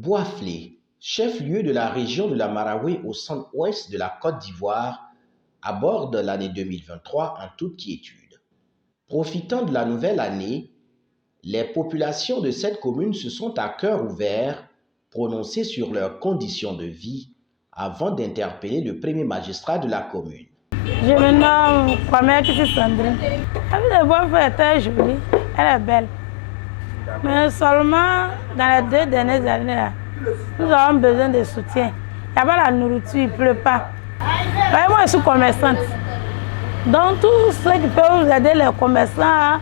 Boiflé, chef-lieu de la région de la Marawe au centre-ouest de la Côte d'Ivoire, aborde l'année 2023 en toute quiétude. Profitant de la nouvelle année, les populations de cette commune se sont à cœur ouvert prononcées sur leurs conditions de vie avant d'interpeller le premier magistrat de la commune. Je me nomme Kwame Kiti Sandrine. La vie de Boiflé est très jolie, elle est belle. Mais seulement dans les 2 dernières années, là, nous avons besoin de soutien. Il n'y a pas la nourriture, il ne pleut pas. Moi, je suis commerçante. Donc, tous ceux qui peuvent aider les commerçants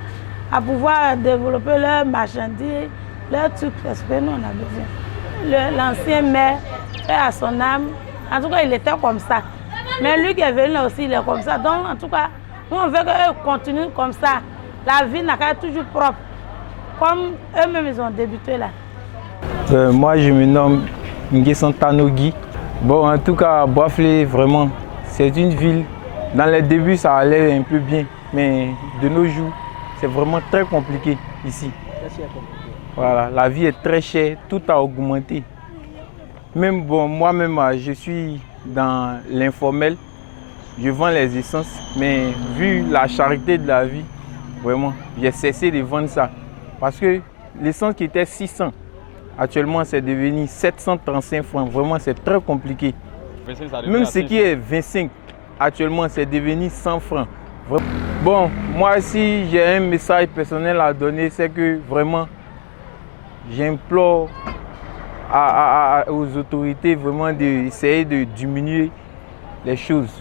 à pouvoir développer leurs marchandises, leurs trucs, c'est ce que nous on a besoin. L'ancien maire, fait à son âme, en tout cas, il était comme ça. Mais lui qui est venu là aussi, il est comme ça. Donc, en tout cas, nous, on veut qu'eux continuent comme ça. La ville n'a qu'à être toujours propre. Comme eux-mêmes, ils ont débuté là. Moi, je me nomme Nguessan Tanogui. Bon, en tout cas, Boiflé, vraiment, c'est une ville. Dans les débuts, ça allait un peu bien. Mais de nos jours, c'est vraiment très compliqué ici. Voilà, la vie est très chère, tout a augmenté. Même bon, moi-même, je suis dans l'informel. Je vends les essences. Mais vu la charité de la vie, vraiment, j'ai cessé de vendre ça. Parce que l'essence qui était 600, actuellement c'est devenu 735 francs. Vraiment, c'est très compliqué. Même ce qui est 25, actuellement c'est devenu 100 francs. Bon, moi si j'ai un message personnel à donner, c'est que vraiment, j'implore aux autorités vraiment d'essayer de diminuer les choses.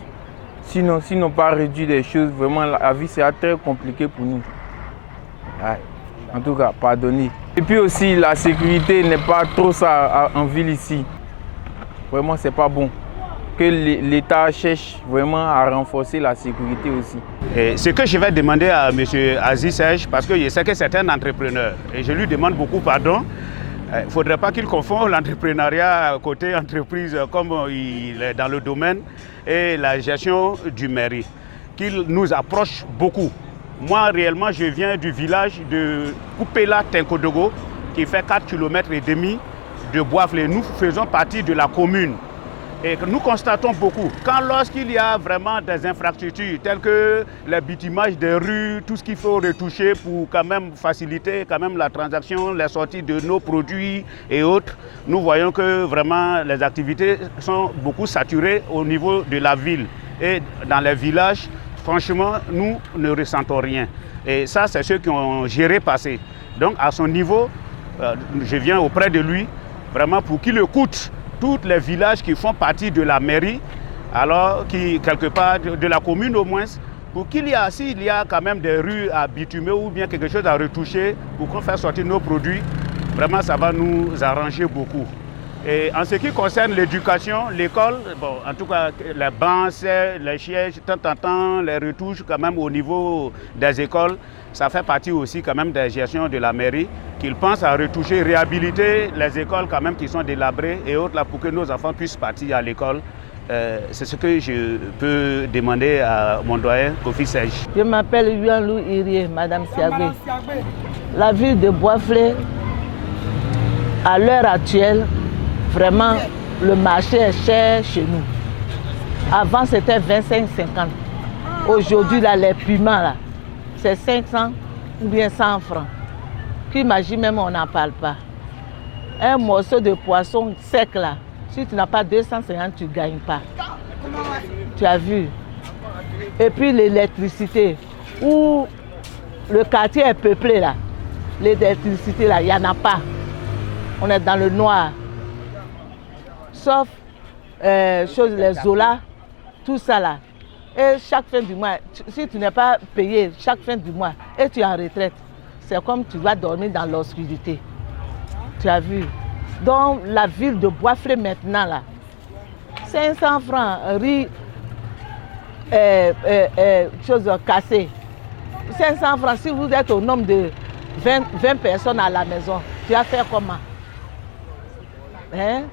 Sinon pas réduire les choses, vraiment la vie sera très compliquée pour nous. Ouais. En tout cas, pardonnez. Et puis aussi, la sécurité n'est pas trop ça en ville ici. Vraiment, c'est pas bon. Que l'État cherche vraiment à renforcer la sécurité aussi. Et ce que je vais demander à M. Aziz Serge, parce que je sais que c'est un entrepreneur, et je lui demande beaucoup pardon, il ne faudrait pas qu'il confonde l'entrepreneuriat côté entreprise comme il est dans le domaine et la gestion du mairie, qu'il nous approche beaucoup. Moi, réellement, je viens du village de Koupela-Tenkodogo, qui fait 4,5 km de Boiflé. Nous faisons partie de la commune. Et nous constatons beaucoup, lorsqu'il y a vraiment des infrastructures telles que le bitumage des rues, tout ce qu'il faut retoucher pour quand même faciliter quand même la transaction, les sorties de nos produits et autres, nous voyons que vraiment les activités sont beaucoup saturées au niveau de la ville. Et dans les villages, franchement, nous ne ressentons rien. Et ça, c'est ceux qui ont géré passé. Donc, à son niveau, je viens auprès de lui, vraiment pour qu'il écoute tous les villages qui font partie de la mairie, alors qui, quelque part, de la commune au moins, pour qu'il y a, s'il y a quand même des rues à bitumer ou bien quelque chose à retoucher pour qu'on fasse sortir nos produits, vraiment, ça va nous arranger beaucoup. Et en ce qui concerne l'éducation, l'école, bon, en tout cas, les bancs, les sièges, de temps en temps, les retouches quand même au niveau des écoles, ça fait partie aussi quand même des gestions de la mairie, qu'ils pensent à retoucher, réhabiliter les écoles quand même qui sont délabrées et autres là pour que nos enfants puissent partir à l'école. C'est ce que je peux demander à mon doyen, Kofi Serge. Je m'appelle Yuanlou Irie, Madame Siagbe. La ville de Boiflé, à l'heure actuelle, vraiment, le marché est cher chez nous. Avant, c'était 25-50. Aujourd'hui, là, les piments, là, c'est 500 ou bien 100 francs. Qu'imagine même, on n'en parle pas. Un morceau de poisson sec, là, si tu n'as pas 250, tu ne gagnes pas. Tu as vu. Et puis l'électricité, où le quartier est peuplé, là, l'électricité, là, il n'y en a pas. On est dans le noir. Sauf les zolas, tout ça là. Et chaque fin du mois, si tu n'es pas payé chaque fin du mois et tu es en retraite, c'est comme tu vas dormir dans l'obscurité. Tu as vu. Donc la ville de Boiflé maintenant là, 500 francs, riz, choses cassées. 500 francs, si vous êtes au nombre de 20 personnes à la maison, tu vas faire comment? Hein?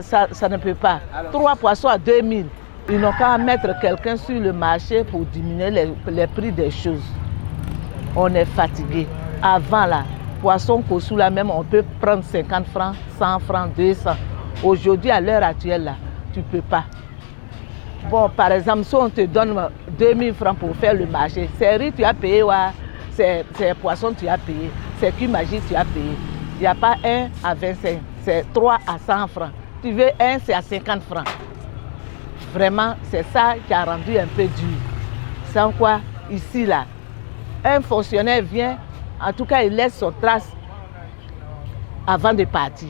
Ça ne peut pas. 3 poissons à 2000. Ils n'ont qu'à mettre quelqu'un sur le marché pour diminuer les prix des choses. On est fatigué. Avant là, poisson Kossou là même, on peut prendre 50 francs, 100 francs, 200. Aujourd'hui, à l'heure actuelle, là, tu ne peux pas. Bon, par exemple, si on te donne 2000 francs pour faire le marché, c'est riz, tu as payé, ouais, c'est poisson, tu as payé, c'est cuit-magie, tu as payé. Il n'y a pas 1 à 25, c'est 3 à 100 francs. Tu veux 1, c'est à 50 francs. Vraiment, c'est ça qui a rendu un peu dur. Sans quoi, ici, là, un fonctionnaire vient, en tout cas, il laisse son trace avant de partir.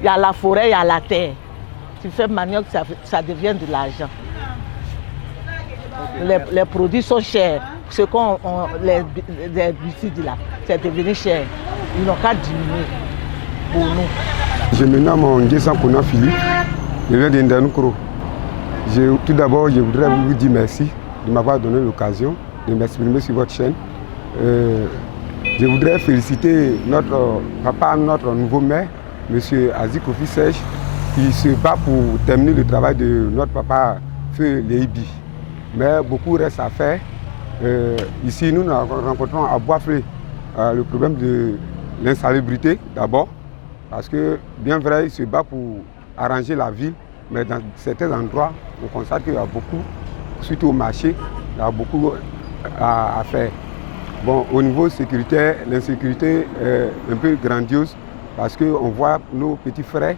Il y a la forêt, il y a la terre. Tu fais manioc, ça devient de l'argent. Les produits sont chers. Ce qu'on les herbicides là, c'est devenu cher. Ils n'ont qu'à diminuer pour nous. Je me nomme Nguessan Kouna Philippe, je viens d'Indanoukro. Tout d'abord, je voudrais vous dire merci de m'avoir donné l'occasion de m'exprimer sur votre chaîne. Je voudrais féliciter notre papa, notre nouveau maire, M. Aziz Kofi Serge, qui se bat pour terminer le travail de notre papa Feu Leibi. Mais beaucoup reste à faire. Ici, nous rencontrons à Boisflé le problème de l'insalubrité d'abord, parce que bien vrai, il se bat pour arranger la ville, mais dans certains endroits, on constate qu'il y a beaucoup, surtout au marché, il y a beaucoup à faire. Bon, au niveau sécuritaire, l'insécurité est un peu grandiose, parce qu'on voit nos petits frères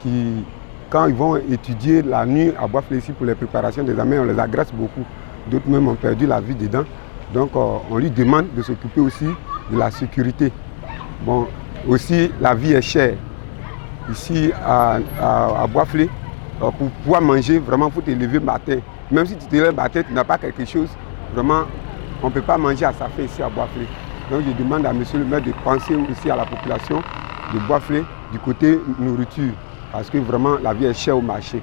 qui, quand ils vont étudier la nuit à Boisflé ici pour les préparations des examens, on les agresse beaucoup. D'autres même ont perdu la vie dedans. Donc on lui demande de s'occuper aussi de la sécurité. Bon, aussi la vie est chère. Ici à Boisflé, pour pouvoir manger, vraiment il faut te lever matin. Même si tu te lèves matin, tu n'as pas quelque chose, vraiment on ne peut pas manger à sa faim ici à Boisflé. Donc je demande à monsieur le maire de penser aussi à la population de Boisflé du côté nourriture, parce que vraiment la vie est chère au marché.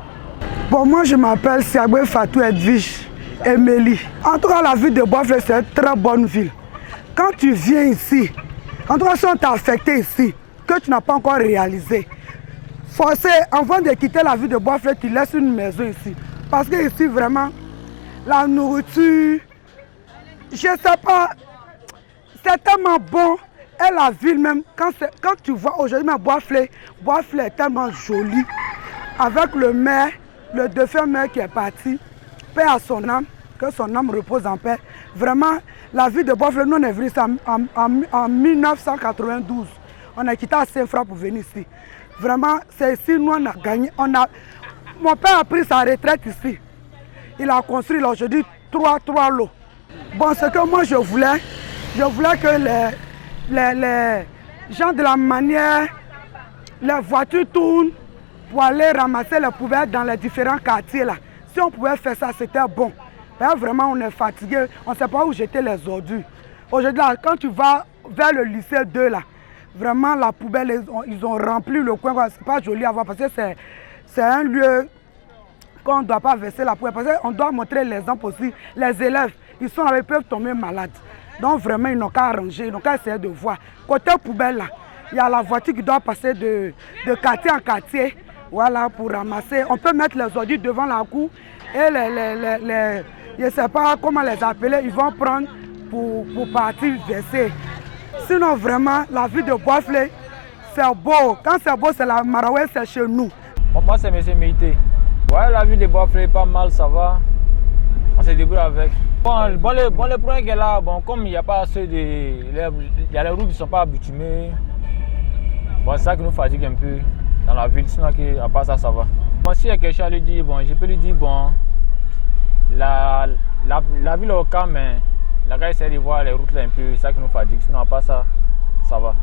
Bon, moi je m'appelle Siagbe Fatou Edwige Emélie. En tout cas, la ville de Boisflé, c'est une très bonne ville. Quand tu viens ici, en tout cas, si on t'a affecté ici, que tu n'as pas encore réalisé, forcé, avant de quitter la ville de Boisflé, tu laisses une maison ici. Parce que ici, vraiment, la nourriture, je ne sais pas, c'est tellement bon. Et la ville même, quand tu vois aujourd'hui, Boisflé est tellement joli. Avec le maire, le défunt maire qui est parti, paix à son âme, que son âme repose en paix. Vraiment, la ville de Boisflé, nous on est venu en 1992. On a quitté à Saint-Franc pour venir ici. Vraiment, c'est ici nous on a gagné. Mon père a pris sa retraite ici. Il a construit aujourd'hui trois lots. Bon, ce que moi je voulais que les gens de la manière, les voitures tournent pour aller ramasser les poubelles dans les différents quartiers là. Si on pouvait faire ça, c'était bon. Mais vraiment, on est fatigué, on ne sait pas où jeter les ordures. Aujourd'hui, quand tu vas vers le lycée 2 là, vraiment la poubelle, ils ont rempli le coin. C'est pas joli à voir parce que c'est un lieu qu'on ne doit pas verser la poubelle. Parce qu'on doit montrer l'exemple aussi. Les élèves, ils peuvent tomber malades. Donc vraiment, ils n'ont qu'à arranger, ils n'ont qu'à essayer de voir. Côté poubelle là, il y a la voiture qui doit passer de quartier en quartier. Voilà, pour ramasser. On peut mettre les ordures devant la cour et je ne sais pas comment les appeler, ils vont prendre pour partir verser. Sinon, vraiment, la ville de Boisflé, c'est beau. Quand c'est beau, c'est la Maraoué, c'est chez nous. Moi, c'est M. Meïté. Ouais, la ville de Boisflé est pas mal, ça va. On se débrouille avec. Bon, le problème qu'il y a là, bon, comme il n'y a pas assez de... Il y a les routes qui ne sont pas bitumées. Bon, c'est ça qui nous fatigue un peu dans la ville, sinon à part ça, ça va. Bon, s'il y a quelque chose à lui dire, bon, je peux lui dire, bon, la ville est au calme, mais la gars essaie de voir les routes là un peu, c'est ça qui nous fatigue, sinon à part ça, ça va.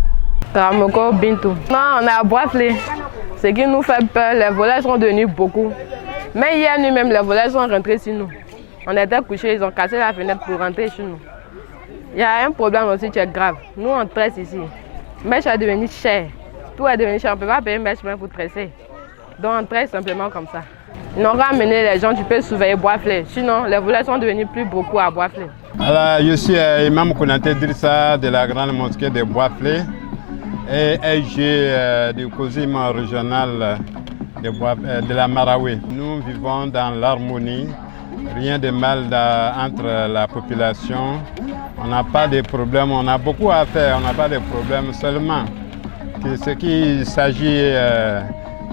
Ramoko Bintou. Non, on est à Boisflé. Ce qui nous fait peur, les voleurs sont devenus beaucoup. Mais hier nuit même, les voleurs sont rentrés sur nous. On était couchés, ils ont cassé la fenêtre pour rentrer chez nous. Il y a un problème aussi qui est grave. Nous, on tresse ici. Mèche est devenu cher. Tout est devenu cher. On ne peut pas payer mèche pour tresser. Donc, on tresse simplement comme ça. Ils n'ont qu'à amener les gens, tu peux surveiller Boisflé. Sinon, les voleurs sont devenus plus beaucoup à Boisflé. Alors, je suis Imam Konaté Drissa de la grande mosquée de Boisflé et SG du COSIM régional de la Maraoué. Nous vivons dans l'harmonie, rien de mal entre la population. On n'a pas de problème, on a beaucoup à faire, on n'a pas de problème seulement. Ce qui s'agit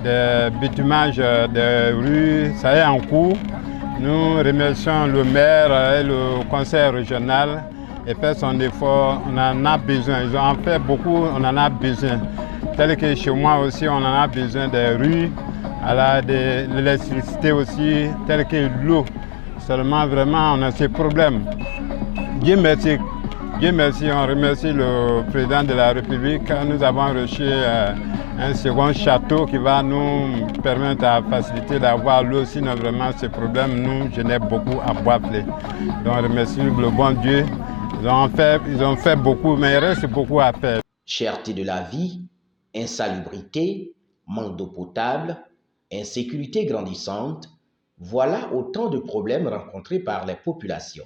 de bitumage de rue, ça est en cours. Nous remercions le maire et le conseil régional et fait son effort, on en a besoin. Ils ont en fait beaucoup, on en a besoin. Tel que chez moi aussi, on en a besoin des rues, de l'électricité aussi, tel que l'eau. Seulement vraiment, on a ces problèmes. Dieu merci, on remercie le président de la République. Nous avons reçu un second château qui va nous permettre à faciliter d'avoir l'eau. Sinon vraiment, ces problèmes nous génèrent beaucoup à Bois-Flé. Donc on remercie le bon Dieu. Ils ont fait beaucoup, mais il reste beaucoup à faire. Cherté de la vie, insalubrité, manque d'eau potable, insécurité grandissante, voilà autant de problèmes rencontrés par les populations.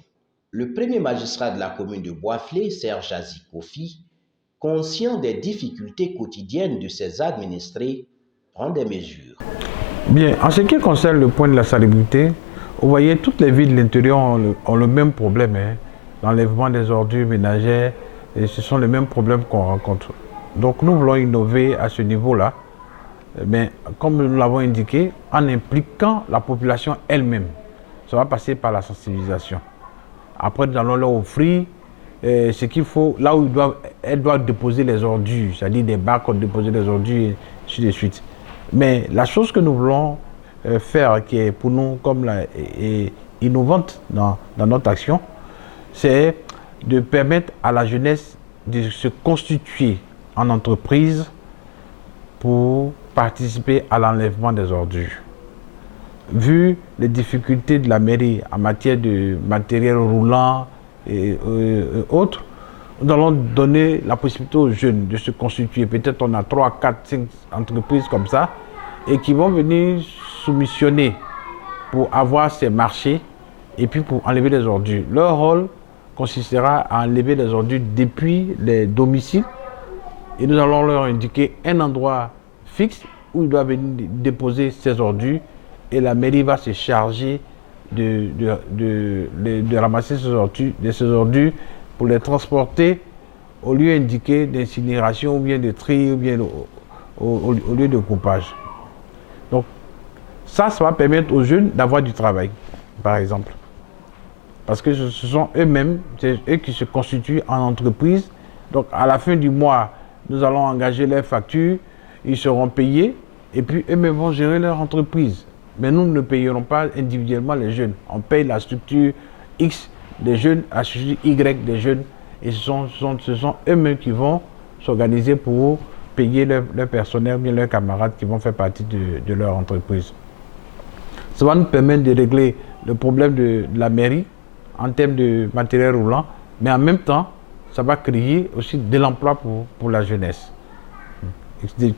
Le premier magistrat de la commune de Bois-Flé, Serge Azi Kofi, conscient des difficultés quotidiennes de ses administrés, prend des mesures. Bien, en ce qui concerne le point de la salubrité, vous voyez, toutes les villes de l'intérieur ont le même problème. L'enlèvement des ordures ménagères, et ce sont les mêmes problèmes qu'on rencontre. Donc nous voulons innover à ce niveau-là, mais comme nous l'avons indiqué, en impliquant la population elle-même. Ça va passer par la sensibilisation. Après, nous allons leur offrir ce qu'il faut, là où elles doivent déposer les ordures, c'est-à-dire des bacs pour déposer les ordures, et ainsi de suite. Mais la chose que nous voulons faire, qui est pour nous comme innovante dans notre action, c'est de permettre à la jeunesse de se constituer en entreprise pour participer à l'enlèvement des ordures. Vu les difficultés de la mairie en matière de matériel roulant et autres, nous allons donner la possibilité aux jeunes de se constituer. Peut-être on a 3, 4, 5 entreprises comme ça et qui vont venir soumissionner pour avoir ces marchés et puis pour enlever les ordures. Leur rôle consistera à enlever les ordures depuis les domiciles et nous allons leur indiquer un endroit fixe où ils doivent venir déposer ces ordures et la mairie va se charger de ramasser ces ordures pour les transporter au lieu indiqué d'incinération ou bien de tri ou bien au lieu de coupage. Donc ça va permettre aux jeunes d'avoir du travail, par exemple. Parce que ce sont eux-mêmes, c'est eux qui se constituent en entreprise. Donc à la fin du mois, nous allons engager leurs factures, ils seront payés et puis eux-mêmes vont gérer leur entreprise. Mais nous ne payerons pas individuellement les jeunes. On paye la structure X des jeunes, la structure Y des jeunes. Et ce sont eux-mêmes qui vont s'organiser pour payer leur personnel, bien leurs camarades qui vont faire partie de leur entreprise. Ça va nous permettre de régler le problème de la mairie en termes de matériel roulant, mais en même temps, ça va créer aussi de l'emploi pour la jeunesse,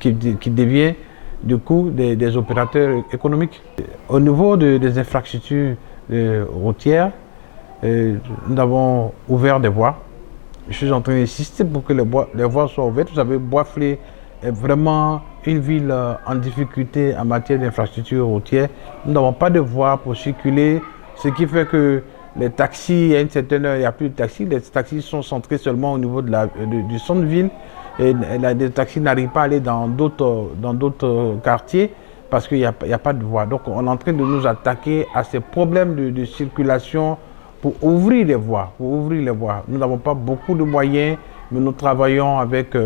qui devient du coup des opérateurs économiques. Au niveau des infrastructures routières, nous avons ouvert des voies. Je suis en train d'insister pour que les voies soient ouvertes. Vous savez, Bois-Flé est vraiment une ville en difficulté en matière d'infrastructures routières. Nous n'avons pas de voies pour circuler, ce qui fait que les taxis, à une certaine heure, il n'y a plus de taxis. Les taxis sont centrés seulement au niveau du centre-ville. Et les taxis n'arrivent pas à aller dans d'autres quartiers parce qu'il n'y a pas de voie. Donc on est en train de nous attaquer à ces problèmes de circulation pour ouvrir les voies. Nous n'avons pas beaucoup de moyens, mais nous travaillons avec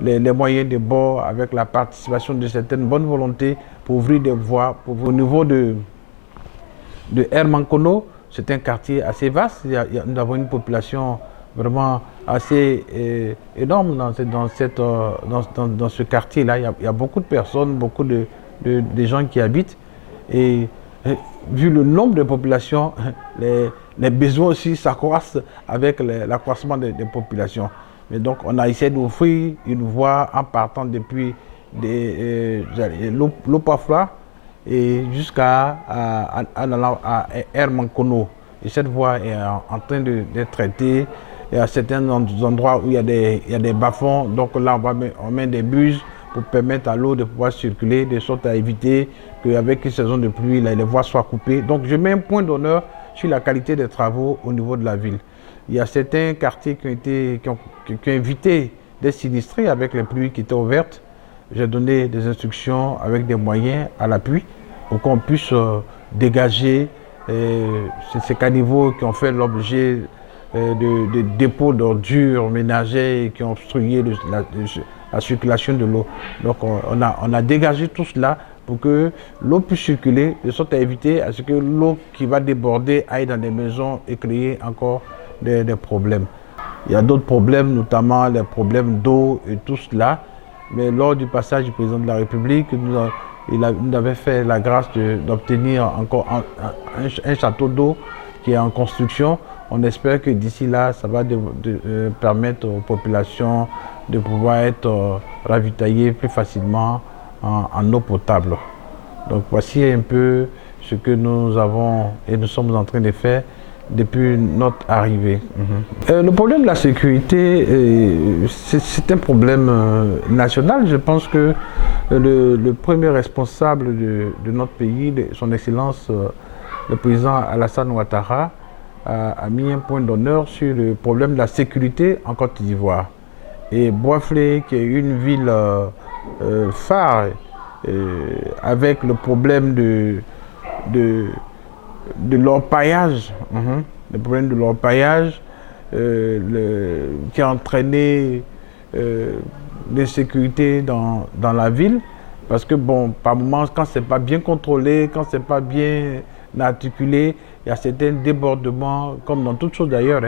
les moyens de bord, avec la participation de certaines bonnes volontés pour ouvrir des voies. Au niveau de Hermankono, c'est un quartier assez vaste. Nous avons une population vraiment assez énorme dans ce quartier-là. Il y a beaucoup de personnes, beaucoup de gens qui habitent. Et vu le nombre de populations, les besoins aussi s'accroissent avec l'accroissement des populations. Mais donc on a essayé d'offrir une voie en partant depuis l'Opafla et jusqu'à Hermankono. Et cette voie est en train d'être traitée. Il y a certains endroits où il y a des bas-fonds, donc là on met des buses pour permettre à l'eau de pouvoir circuler, de sorte à éviter qu'avec une saison de pluie, les voies soient coupées. Donc je mets un point d'honneur sur la qualité des travaux au niveau de la ville. Il y a certains quartiers qui ont évité d'être sinistrés avec les pluies qui étaient ouvertes. J'ai donné des instructions avec des moyens à l'appui pour qu'on puisse dégager ces caniveaux qui ont fait l'objet de dépôts d'ordures ménagères et qui ont obstrué la circulation de l'eau. Donc on a dégagé tout cela pour que l'eau puisse circuler, de sorte à éviter à ce que l'eau qui va déborder aille dans des maisons et créer encore des problèmes. Il y a d'autres problèmes, notamment les problèmes d'eau et tout cela. Mais lors du passage du président de la République, il avait fait la grâce d'obtenir encore un château d'eau qui est en construction. On espère que d'ici là, ça va permettre aux populations de pouvoir être ravitaillées plus facilement en eau potable. Donc voici un peu ce que nous avons et nous sommes en train de faire depuis notre arrivée. Le problème de la sécurité, c'est un problème national. Je pense que le premier responsable de notre pays, son Excellence, le président Alassane Ouattara, a mis un point d'honneur sur le problème de la sécurité en Côte d'Ivoire. Et Boisflé, qui est une ville phare, avec le problème de l'orpaillage, le problème de l'orpaillage qui a entraîné l'insécurité dans la ville, parce que bon, par moments, quand c'est pas bien contrôlé, quand c'est pas bien articulé, il y a certains débordements, comme dans toutes choses d'ailleurs,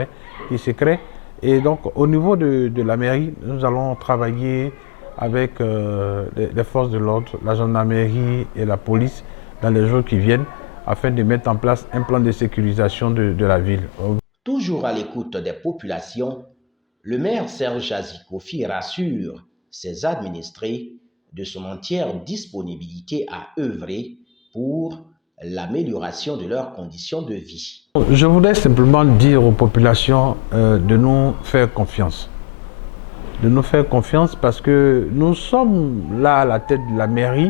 qui se créent. Et donc, au niveau de la mairie, nous allons travailler avec les forces de l'ordre, la gendarmerie et la police dans les jours qui viennent, afin de mettre en place un plan de sécurisation de la ville. Toujours à l'écoute des populations, le maire Serge Azikofi rassure ses administrés de son entière disponibilité à œuvrer pour l'amélioration de leurs conditions de vie. Je voudrais simplement dire aux populations de nous faire confiance. De nous faire confiance parce que nous sommes là à la tête de la mairie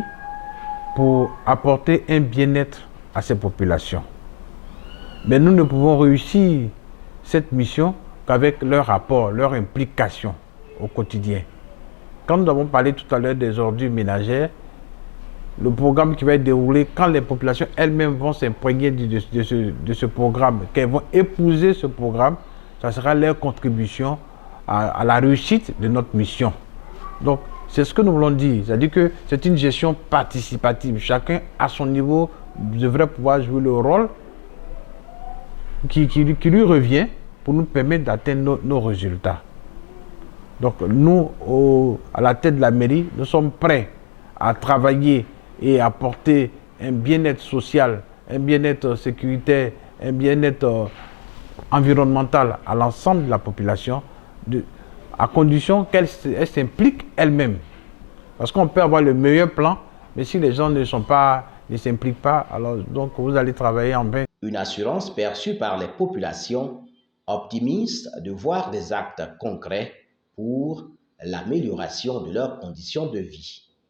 pour apporter un bien-être à ces populations. Mais nous ne pouvons réussir cette mission qu'avec leur rapport, leur implication au quotidien. Quand nous avons parlé tout à l'heure des ordures ménagères, le programme qui va être déroulé, quand les populations elles-mêmes vont s'imprégner de ce programme, qu'elles vont épouser ce programme, ça sera leur contribution à la réussite de notre mission. Donc, c'est ce que nous voulons dire, c'est-à-dire que c'est une gestion participative. Chacun, à son niveau, devrait pouvoir jouer le rôle qui lui revient pour nous permettre d'atteindre nos résultats. Donc, nous, à la tête de la mairie, nous sommes prêts à travailler et apporter un bien-être social, un bien-être sécuritaire, un bien-être environnemental à l'ensemble de la population, à condition qu'elle s'implique elle-même. Parce qu'on peut avoir le meilleur plan, mais si les gens ne s'impliquent pas, alors donc vous allez travailler en vain. Une assurance perçue par les populations optimistes de voir des actes concrets pour l'amélioration de leurs conditions de vie.